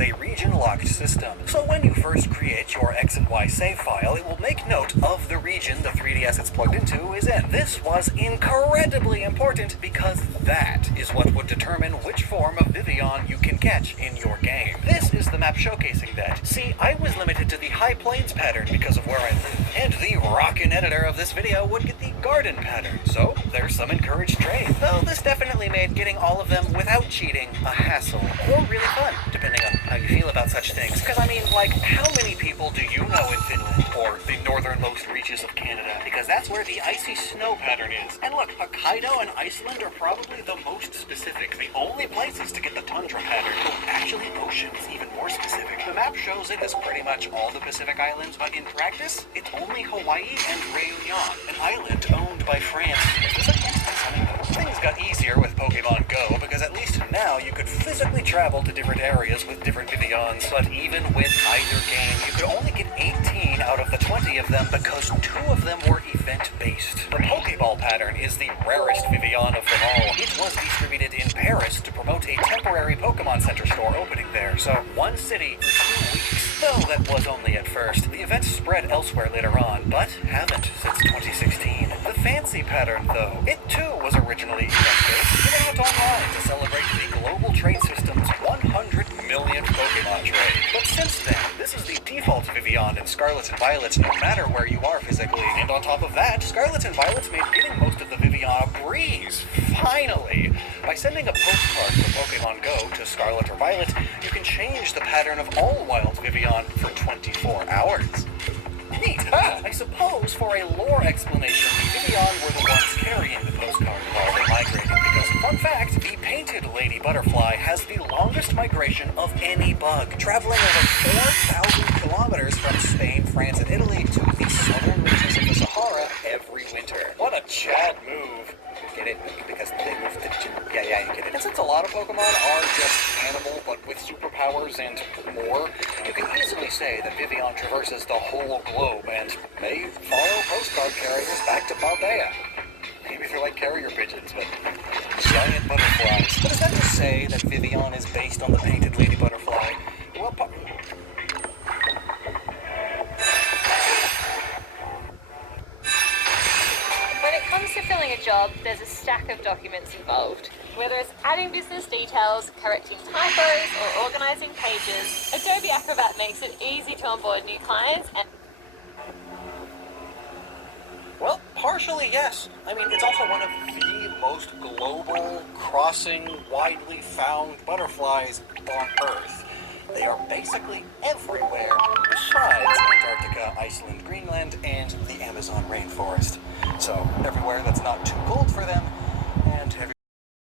A region-locked system. So when you first create your X and Y save file, it will make note of the region the 3DS it's plugged into is in. This was incredibly important because that is what would determine which form of Vivian you can catch in your game. This is the map showcasing that. See, I was limited to the High Plains pattern because of where I live, and the rockin' editor of this video would get the Garden pattern, so there's some encouraged trade. Though this definitely made getting all of them without cheating a hassle, or really fun, depending on how you feel about such things. Because I mean, like, how many people do you know in Finland, or the northernmost reaches of Canada? Because that's where the icy snow pattern is. And look, Hokkaido and Iceland are probably the most specific, the only places to get the tundra pattern. Oh, actually, Ocean is even more specific. The map shows it as pretty much all the Pacific Islands, but in practice, it's only Hawaii and Réunion, an island owned by France. Is this a Things got easier with Pokemon Go because at least now you could physically travel to different areas with different Vivians, but even with either game, you could only get 18 out of the 20 of them because 2 of them were event-based. The Pokeball pattern is the rarest Vivian of them all. It was distributed in Paris to promote a temporary Pokemon Center store opening there, so one city for 2 weeks. Though that was only at first. The events spread elsewhere later on, but haven't since 2016. The Fancy pattern, though, it too was originally event-based, given out online to celebrate the global trade system's 100 millionth Pokemon trade. But since then, this is the default Vivian in Scarlet and Violet no matter where you are physically. And on top of that, Scarlet and Violet's made getting most of the Vivian a breeze. Finally! By sending a postcard for Pokemon Go to Scarlet or Violet, you can change the pattern of all wild Vivian for 24 hours. Neat, huh? I suppose for a lore explanation, the Vivian were the ones carrying the postcard while they migrated because, fun fact, the painted lady butterfly has the longest migration of any bug, traveling over 4,000 kilometers from Spain, France, and Italy to the southern reaches of the Sahara every winter. What a Chad move. Get it? Because they moved the... Yeah, you get it. And since a lot of Pokemon are just animal, but with superpowers and more, you can easily say that Vivian traverses the whole globe and may follow postcard carriers back to Paldea. Maybe they're like carrier pigeons, but giant butterflies. But is that to say that Vivian is based on the painted lady butterfly? Well, When it comes to filling a job, there's a stack of documents involved. Whether it's adding business details, correcting typos, or organizing pages, Adobe Acrobat makes it easy to onboard new clients and... Well, partially yes. I mean, it's also one of the most global, crossing, widely found butterflies on Earth. They are basically everywhere besides Antarctica, Iceland, Greenland, and the Amazon rainforest. So, everywhere that's not